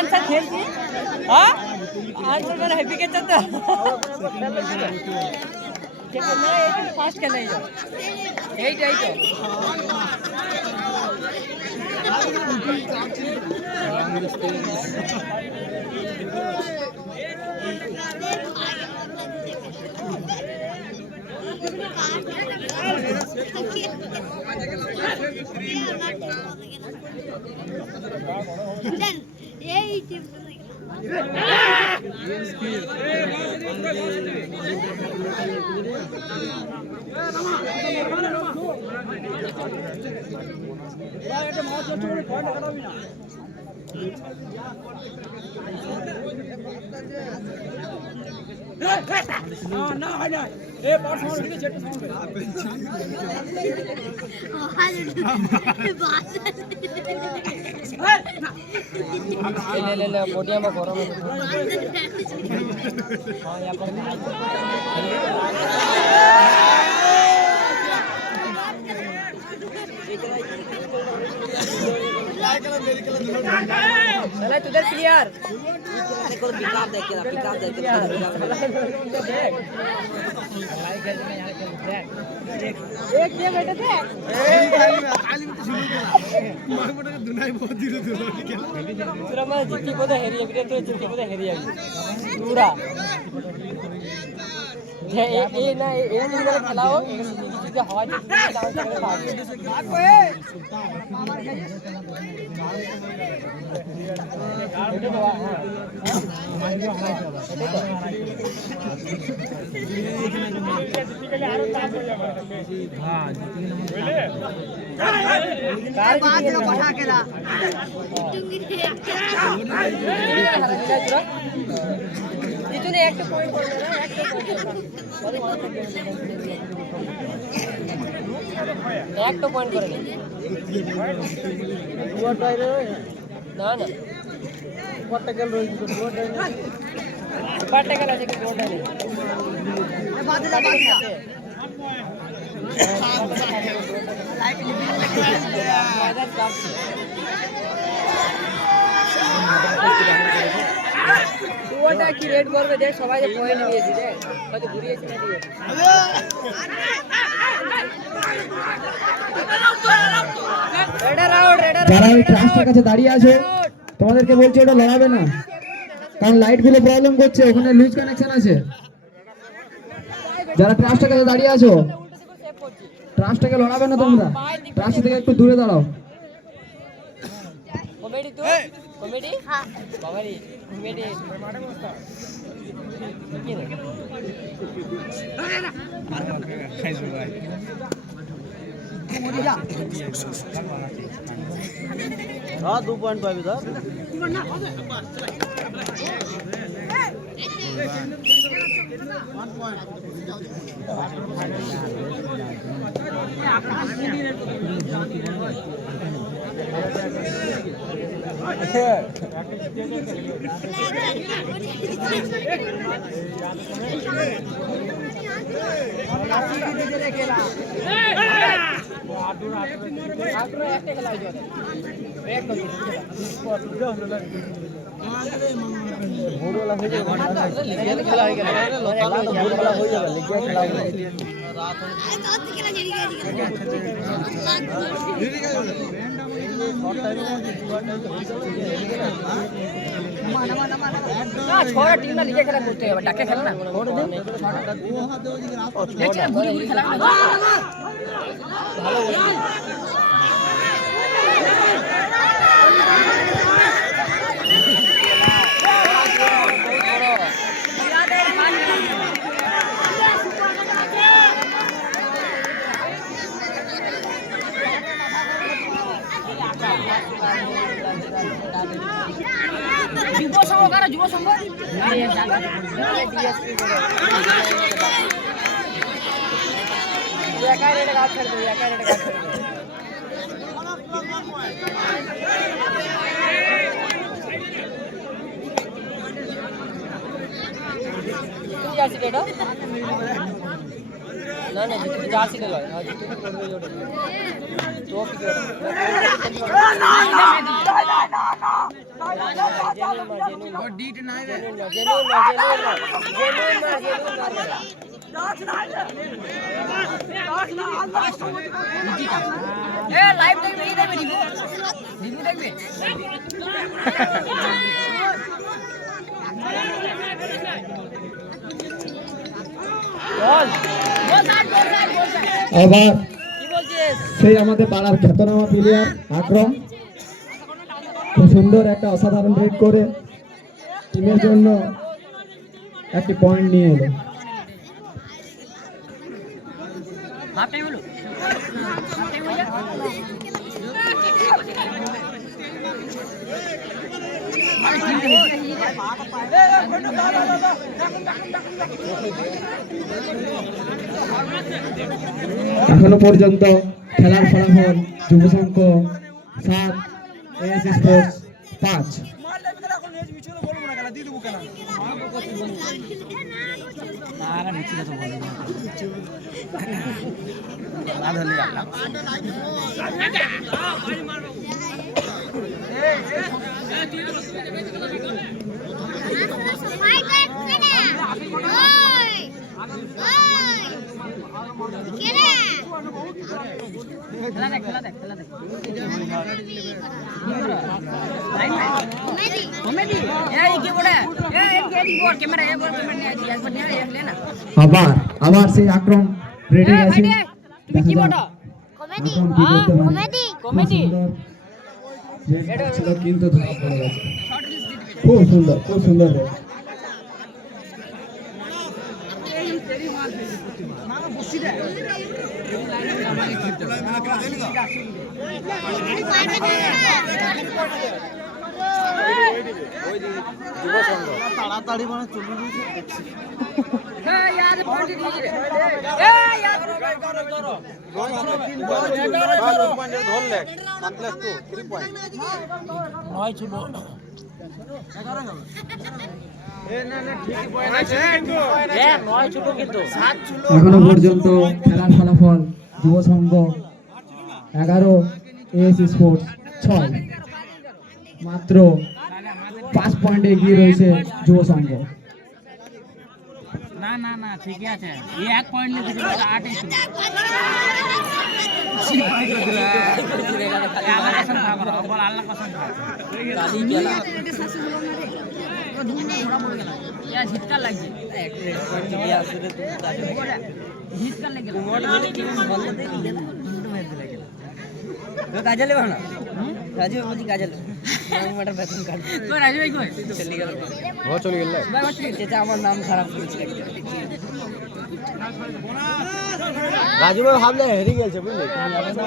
Answer खेलती answer मेरा happy के चलता ठीक है मैं एक फास्ट कर नहीं जाओ तुझे क्लियर एक ये बेटा थे पूरा मैं जितनी बोले हेरिया बेटा तो जितनी बोले हेरिया पूरा ये ना ये नहीं कर खिलाओ जो हवा डाउन करके भाग একটা পয়েন্ট করবে না একটা পয়েন্ট করে না না পট্টাকেল রয়েছে পট্টাকেল আছে কি রোড নেই ওটা কি রেড করবে দেখ সবাই পয়েন্ট নিয়েছি দেখ হয়তো ঘুরিয়েছে না দিয়ে যারা ওই ট্রাস্টের কাছে দাঁড়িয়ে আছে তোমাদেরকে বলছি ওটা লড়াবে না, কারণ লাইট গুলো প্রবলেম করছে, ওখানে লুজ কানেকশন আছে। যারা ট্রাস্টের কাছে দাঁড়িয়ে আছো ট্রাস্টটাকে লড়াবে না তোমরা, ট্রাস্ট থেকে একটু দূরে দাঁড়াও। কমেডি তো কমেডি বাবারি কমেডি কি রে খাইছো ভাই মোদি যা हां 2 पॉइंट पाबी सर ना हो दे 1 पॉइंट छोड़ा टीम ना लिखे खेला करते हैं डाके खेला ना छोड़ दे देखिए गुली गुली खेला ना ভালো যুব সংঘ কারা যুব সংঘ একাই রেডে কাজ করে দিই একাই রেডে কাজ করে তুই আসি রেডো না না জিতু জার্সি কে লয় আর জিতু করবে ওটা তো কি করে ও ডিট নাই রে জেনুইন এ লাইভ দেখবে এই দেখবে রিভিউ দেখবে আবার কি বলছিস সেই আমাদের পাড়ার খ্যাতনামা প্লেয়ার আকরম খুব সুন্দর একটা অসাধারণ রেড করে টিমের জন্য একটি পয়েন্ট নিয়ে এলো। হাফ টাইম হলো এখনো পর্যন্ত খেলার ফলাফল যুব সংঘ 7 এএস স্পোর্টস 5। আবার সেই আক্রম রেডি আছে তুমি কি বলো কমেডি কমেডি এটা ছিল কিন্তু ধরা পড়ে গেছে। খুব সুন্দর রে। তাড়াতাড়ি মানে চলে গিয়েছে এখনো পর্যন্ত খেলার ফলাফল যুব সংঘ 11 এএস স্পোর্টস 6। মাত্র 5 পয়েন্ট এগিয়ে রয়েছে যুব সংঘ। না না না ঠিকই আছে এই 1 পয়েন্ট নিয়ে দিল 8 এ ছিল আল্লাহ কসম খাবো বল আল্লাহ কসম খাবো গালি গেলা ও ধুনে ধরা পড়ে গেল ইয়া ঝিটকার লাগছে এক পয়েন্ট নিয়ে আসলে তুমি ঝিটকার লেগে গেল মোট মিলে কি বল দে দুটো মেরে দিলে গেল তো কাজলে বানা রাজু বলি কাজল নাম মাটার বেতন কাট তো রাজু ভাই কই চলে গেল ও চলে গেল ভাই বাচ্চা যেটা আমার নাম খারাপ করেছে রাজু ভাই ভাবলে হেরে গেছে বুঝলি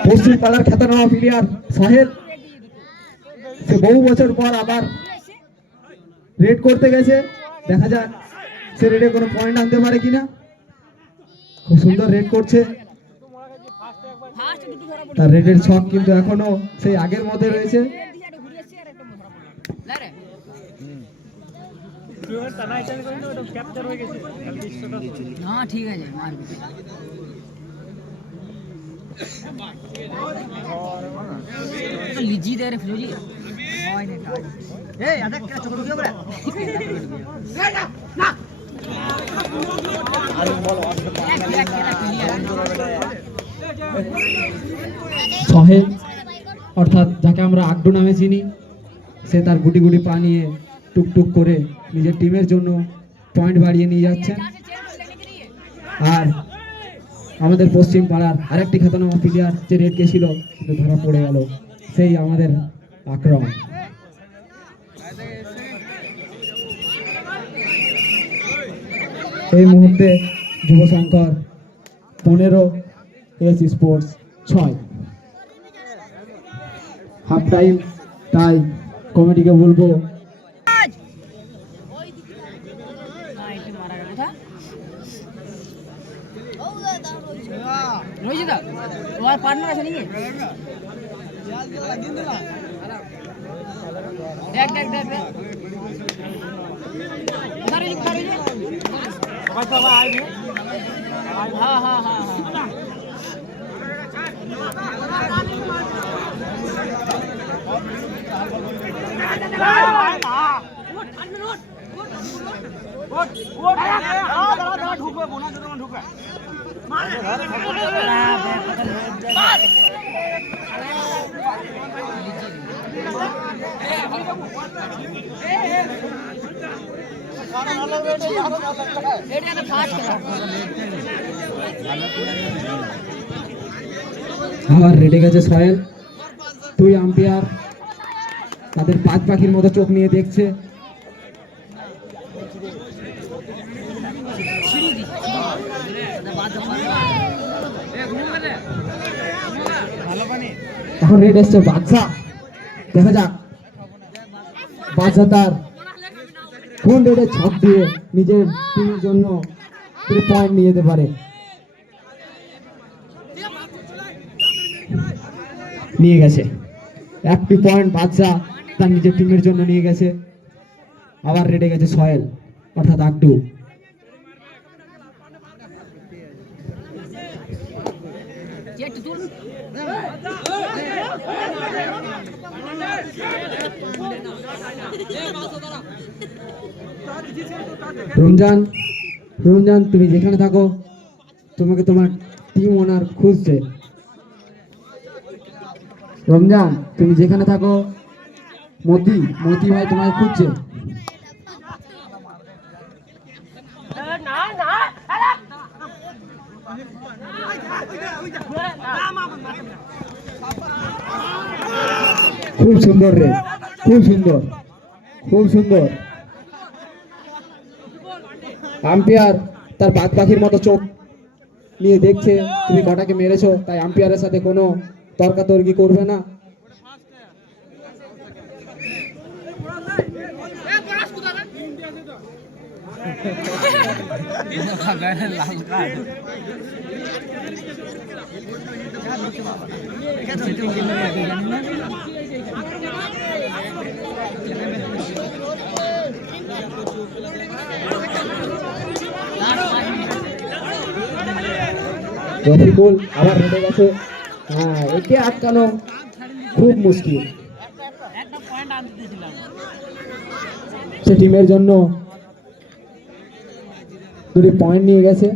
পশ্চিম পাড়ার খ্যাতনামা প্লেয়ার সাহেব সে বহু বছর পর আবার রেড করতে গেছে। দেখা যাক সে রেডে কোনো পয়েন্ট আনতে পারে কিনা। খুব সুন্দর রেড করছে। তার রেডের ছক কিন্তু এখনো সেই আগের মধ্যে রয়েছে। হ্যাঁ ঠিক আছে লিজি দে রে ফিরোজি হয় না এই আদা কে ছোট দিও বড় না আর বলো সাহেব অর্থাৎ যাকে আমরা আগ্রু নামে চিনি, সে তার গুটি গুটি পা নিয়ে টুকটুক করে নিজের টিমের জন্য পয়েন্ট বাড়িয়ে নিয়ে যাচ্ছেন। আর আমাদের পশ্চিম পাড়ার আরেকটি খ্যাতনামা প্লেয়ার যে রেড গেছিল কিন্তু ধরা পড়ে গেল, সেই আমাদের আকরম। এই মুহূর্তে যুব সংঘর 15 এস স্পোর্টস 6। হাফ টাইম, তাই কমিটিকে বলবো তোমার পার্টনার আছে নাকি? দেখ দেখ দেখ দেখ হ্যাঁ হ্যাঁ হ্যাঁ হ্যাঁ আবার রেডে গেছে সোহেল। 2 আম্পায়ার তাদের পাঁচ পাখির মতো চোখ নিয়ে দেখছে। এখন রেড এসছে বাদশা, দেখা যাক বাদশা তার কোন রেডে ছক দিয়ে নিজের টিমের জন্য 3 পয়েন্ট নিয়ে যেতে পারে। নিয়ে গেছে 1 পয়েন্ট বাদশা তার নিজের টিমের জন্য নিয়ে গেছে। আবার রেডে গেছে সোহেল অর্থাৎ আকটু। রমজান, রমজান তুমি যেখানে থাকো তোমাকে তোমার টিম ওনার খুঁজছে। রমজান তুমি যেখানে থাকো মতি, মতি ভাই তোমাকে খুঁজছে। খুব সুন্দর রে, খুব সুন্দর, খুব সুন্দর। আম্পায়ার তার বাদ পাখির মতো চোখ নিয়ে দেখছে তুমি কটাকে মেরেছো, তাই আম্পায়ারের সাথে কোনো তর্কাতর্কি করবে না। রফিকুল আবার হেঁটে গেছে। হ্যাঁ, একে আটকানো খুব মুশকিল। সে টিমের জন্য 2 পয়েন্ট নিয়ে গেছে।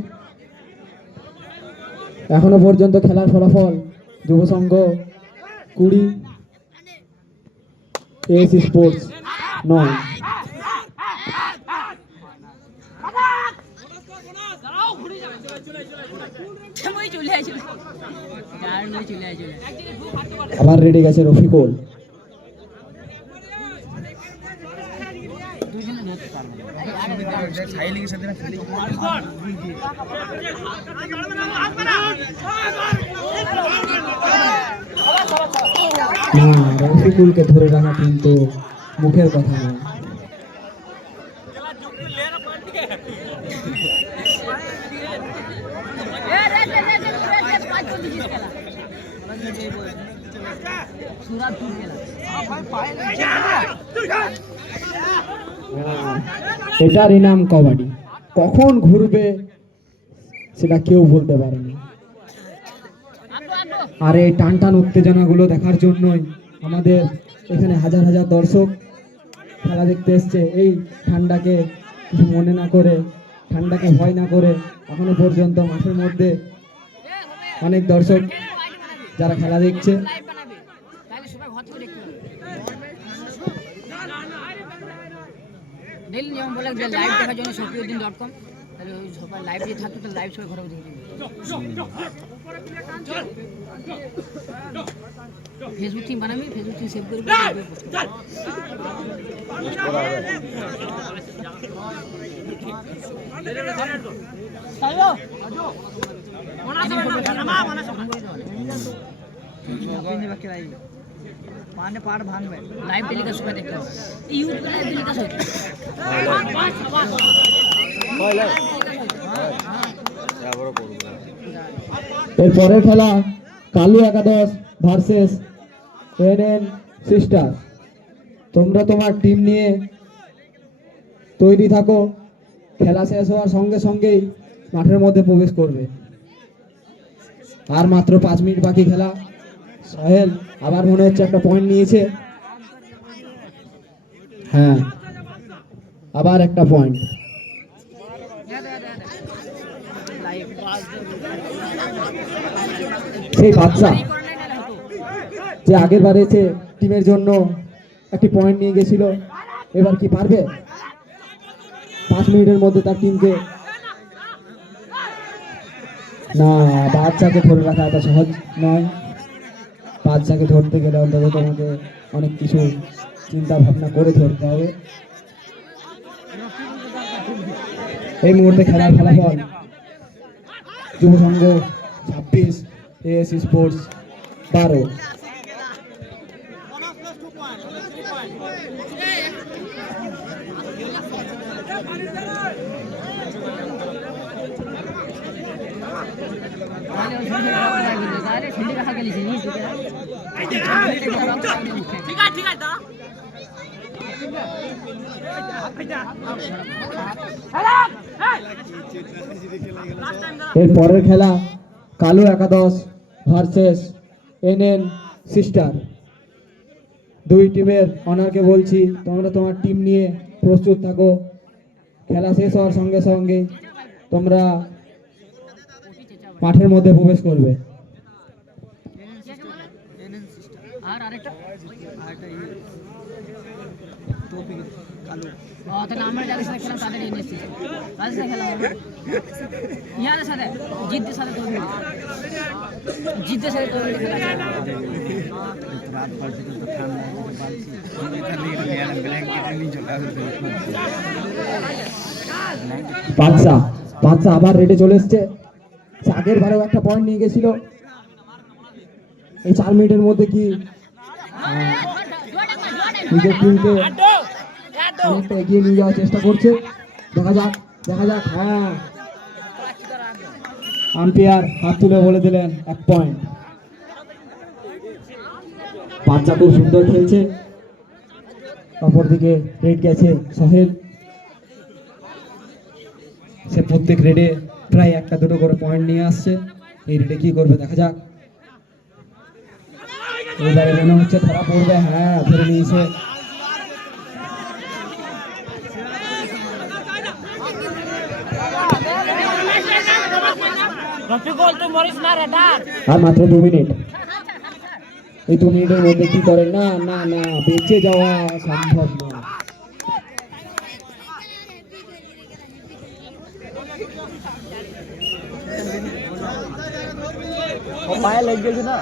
এখনো পর্যন্ত খেলার ফলাফল যুব সংঘ 20, এস স্পোর্টস 9। আবার রেডি গেছে রফিকুল। রফিকুলকে ধরে রাখা কিন্তু মুখের কথা নয়। এটারই নাম কবাডি। কখন ঘুরবে সেটা কেউ বলতে পারেনি। আর এই টান টান উত্তেজনাগুলো দেখার জন্যই আমাদের এখানে হাজার হাজার দর্শক খেলা দেখতে এসছে। এই ঠান্ডাকে কিছু মনে না করে, ঠান্ডাকে ভয় না করে এখনো পর্যন্ত মাঠের মধ্যে অনেক দর্শক যারা খেলা দেখছে। ডেইলি যেমন বলে যে লাইভ দেখার জন্য shopyuddin.com, তাহলে ওই সবাই লাইভ দিয়ে থাকতো, তাহলে লাইভ সবাই ঘরে বসে দেখবে। ফেসবুক টিম বানাবি, ফেসবুক টিম সেভ করবি, লাইভ টেলিকাস্ট করে দেখতে হবে। ইউটিউবে লাইভ টেলিকাস্ট হচ্ছে। এর পরের খেলা কালু একাদশ ভার্সেস এনএন সিস্টার। তোমরা তোমার টিম নিয়ে তৈরি থাকো। খেলা শেষ হওয়ার সঙ্গে সঙ্গেই মাঠের মধ্যে প্রবেশ করবে। আর মাত্র 5 মিনিট বাকি খেলা। সোহেল আবার মনে হচ্ছে একটা পয়েন্ট নিয়েছে। হ্যাঁ, আবার একটা পয়েন্ট। সেই বাচ্চা যে আগের বারে এসে টিমের জন্য একটি পয়েন্ট নিয়ে গেছিল, এবার কি পারবে 5 মিনিটের মধ্যে তার টিমকে? না, বাচ্চাকে ধরে রাখা এত সহজ নয়। বাচ্চাকে ধরতে গেলে অন্তত তোমাকে অনেক কিছু চিন্তা ভাবনা করে ধরতে হবে। এই মুহূর্তে খেলার ফলাফল যুব সংঘ 26, এএসসি স্পোর্টস 12। এর পরের খেলা কালো একাদশ ভার্সেস এনএন সিস্টার। দুই টিমের অনারকে বলছি, তোমরা তোমার টিম নিয়ে প্রস্তুত থাকো। খেলা শেষ হওয়ার সঙ্গে সঙ্গে তোমরা মাঠের মধ্যে প্রবেশ করবে। আর আরেকটা তাহলে আমরা যাদের সাথে খেলাম তাদের এনেছি, তাদের সাথে খেলাম ইয়াদের সাথে, জিতদের সাথে তোর জিতদের সাথে তোর বাচ্চা আবার রেডে চলে এসছে। আগের বারেও একটা পয়েন্ট নিয়ে গেছিল। এই 4 মিনিটের মধ্যে কি নিজের টিমকে অনেকটা এগিয়ে নিয়ে যাওয়ার চেষ্টা করছে? দেখা যাক। হ্যাঁ, আম্পায়ার হাত তুলে বলে দিলেন 1 পয়েন্ট। বাচ্চা খুব সুন্দর খেলছে। অপরদিকে রেড গেছে সোহেল। সে প্রত্যেক রেডে প্রায় 1-2 করে পয়েন্ট নিয়ে আসছে। এই রেডে কি করবে দেখা যাক। এবারে মনে হচ্ছে ধরা পড়বে। হ্যাঁ, ধরে নিয়েছে। আর মাত্র 2 মিনিট। এই 2 মিনিটের মধ্যে কি করে? না, বেঁচে যাওয়া সম্ভব না। পায়ে লেগে গেছে না।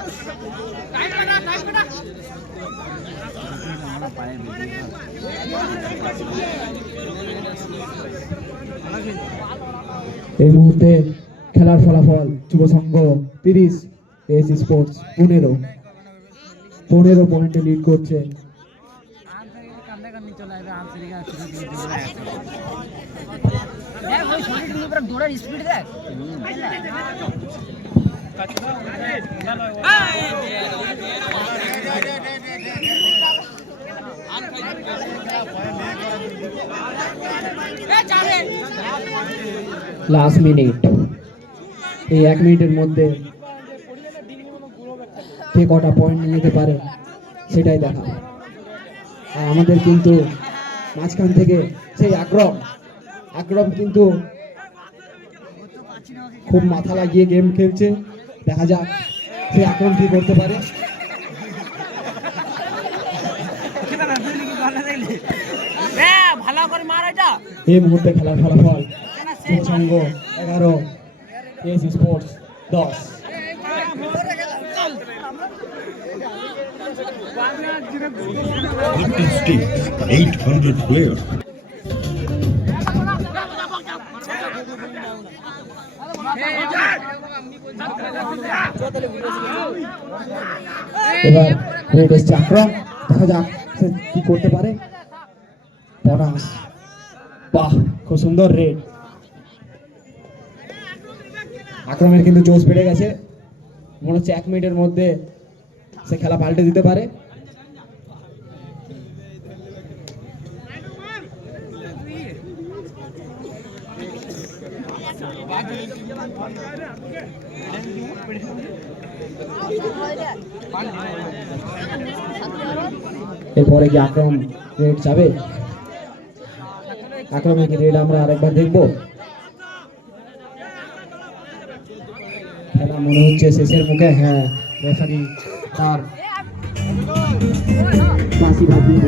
এই মুহূর্তে খেলার ফলাফল যুব সংঘ 30, এএসসি স্পোর্টস 15 পয়েন্টে লিড করছে। দৌড়ার স্পিড দেখ। Last minute. এই 1 মিনিটের মধ্যে কে কটা পয়েন্ট নিয়ে যেতে পারে সেটাই দেখা। আর আমাদের কিন্তু মাঝখান থেকে সেই আক্রম কিন্তু খুব মাথা লাগিয়ে গেম খেলছে। দেখা যাক সেই আক্রম কি করতে পারে। এই মুহূর্তে খেলার ফলাফল যুব সংঘ 11, ASC sports 10। Captain Steve, 800 players. এবার রেড এসছে আক্রম। দেখা যাক সে কি করতে পারে। বোনাস, বাহ, খুব সুন্দর রেড। আক্রমের কিন্তু জোশ বেড়ে গেছে। মনে হচ্ছে 1 মিনিটের মধ্যে সে খেলা পাল্টে দিতে পারে। এরপরে কি আক্রম রেড যাবে। আকরামের কি রেড আমরা আরেকবার দেখবো? খেলা মনে হচ্ছে শেষের মুখে। হ্যাঁ, রেফারি তার বাঁশি বাজিয়ে